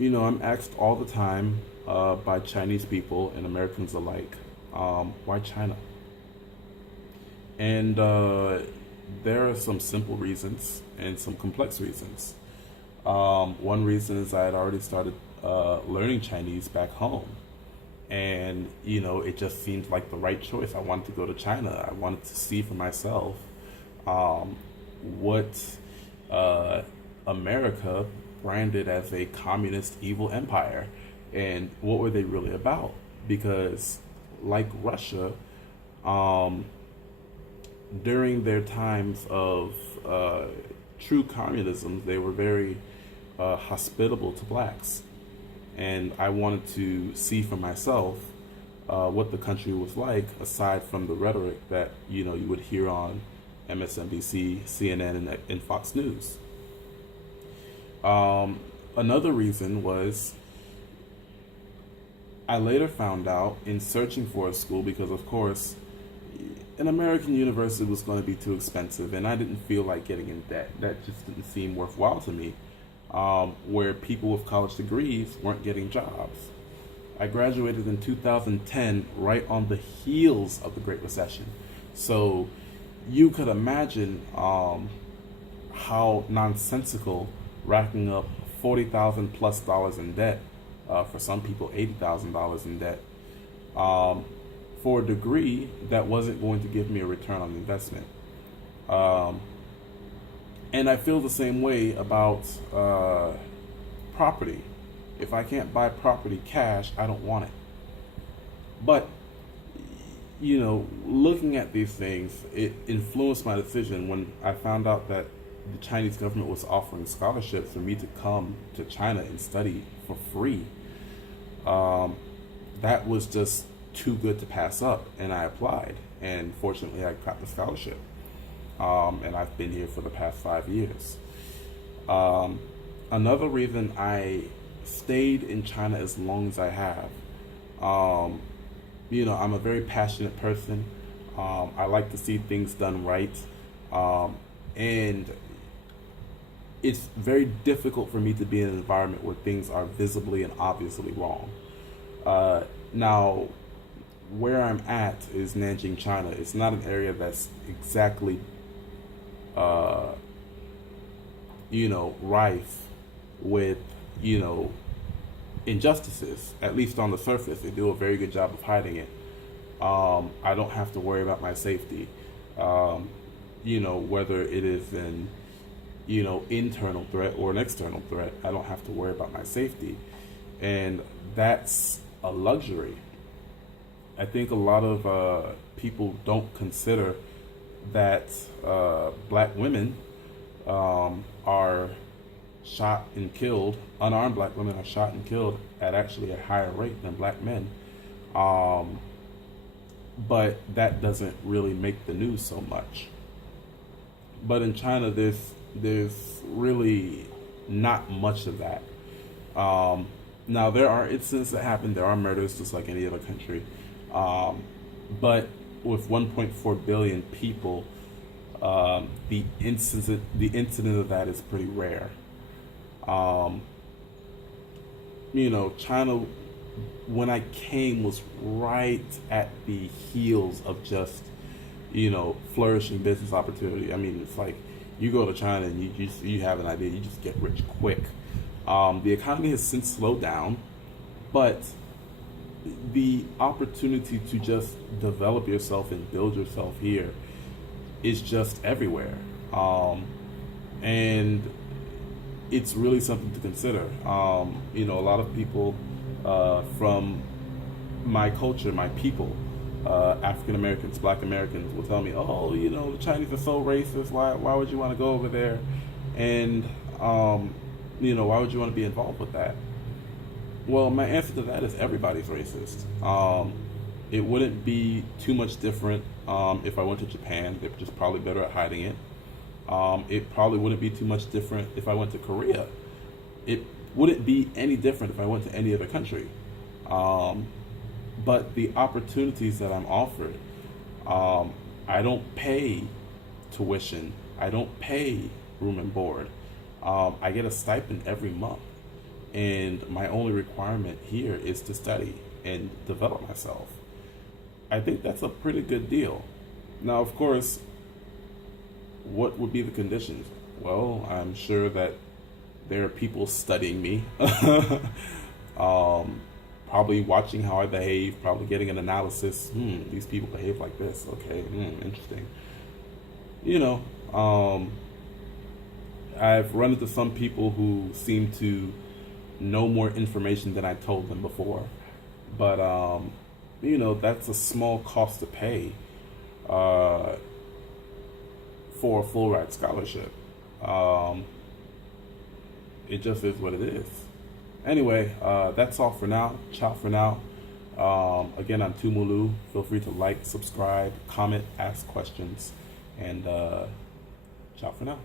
I'm asked all the time by Chinese people and Americans alike, why China? And there are some simple reasons and some complex reasons. One reason is I had already started learning Chinese back home. And, it just seemed like the right choice. I wanted to go to China. I wanted to see for myself um, what uh, America branded as a communist evil empire and what were they really about. Because, like Russia, um, during their times of true communism, they were very hospitable to blacks. And I wanted to see for myself what the country was like, aside from the rhetoric that you would hear on MSNBC, CNN, and Fox News. Um, Another reason was I later found out in searching for a school because, of course, an American university was going to be too expensive, and I didn't feel like getting in debt. That just didn't seem worthwhile to me. Where people with college degrees weren't getting jobs. I graduated in 2010, right on the heels of the Great Recession. So you could imagine how nonsensical racking up $40,000 plus in debt, for some people $80,000 in debt, um, for a degree that wasn't going to give me a return on investment. Um, and I feel the same way about property. If I can't buy property cash, I don't want it. But looking at these things, it influenced my decision when I found out that the Chinese government was offering scholarships for me to come to China and study for free. Um, that was just too good to pass up, and I applied. And fortunately, I got the scholarship. And I've been here for the past 5 years. Um, Another reason I stayed in China as long as I have, um, I'm a very passionate person. I like to see things done right. Um, and it's very difficult for me to be in an environment where things are visibly and obviously wrong. Now, where I'm at is Nanjing, China. It's not an area that's exactly, uh, rife with, you know, injustices. At least on the surface, they do a very good job of hiding it. I don't have to worry about my safety. Um, whether it is an internal threat or an external threat, I don't have to worry about my safety, and that's a luxury. I think a lot of people don't consider that black women are shot and killed. Unarmed black women are shot and killed at actually a higher rate than black men. Um, but that doesn't really make the news so much. But in China, there's really not much of that. Um, Now there are incidents that happen. There are murders, just like any other country. Um, but with 1.4 billion people, the incident of that is pretty rare. Um, China, when I came, was right at the heels of just flourishing business opportunity. I mean, it's like you go to China and you have an idea, you just get rich quick. The economy has since slowed down, but the opportunity to just develop yourself and build yourself here is just everywhere. And it's really something to consider. A lot of people from my culture, my people, African Americans, Black Americans, will tell me, "Oh, the Chinese are so racist. Why would you want to go over there?" And why would you want to be involved with that? Well, my answer to that is everybody's racist. It wouldn't be too much different if I went to Japan. They're just probably better at hiding it. It probably wouldn't be too much different if I went to Korea. It wouldn't be any different if I went to any other country. Um, but the opportunities that I'm offered, I don't pay tuition. I don't pay room and board. I get a stipend every month. And my only requirement here is to study and develop myself. I think that's a pretty good deal. Now, of course, what would be the conditions? Well, I'm sure that there are people studying me, probably watching how I behave, probably getting an analysis. These people behave like this. Okay, interesting. You know, I've run into some people who seem to know more information than I told them before, but that's a small cost to pay for a full ride scholarship. It just is what it is. Anyway, that's all for now. Ciao for now. Again, I'm Tumulu. Feel free to like, subscribe, comment, ask questions, and ciao for now.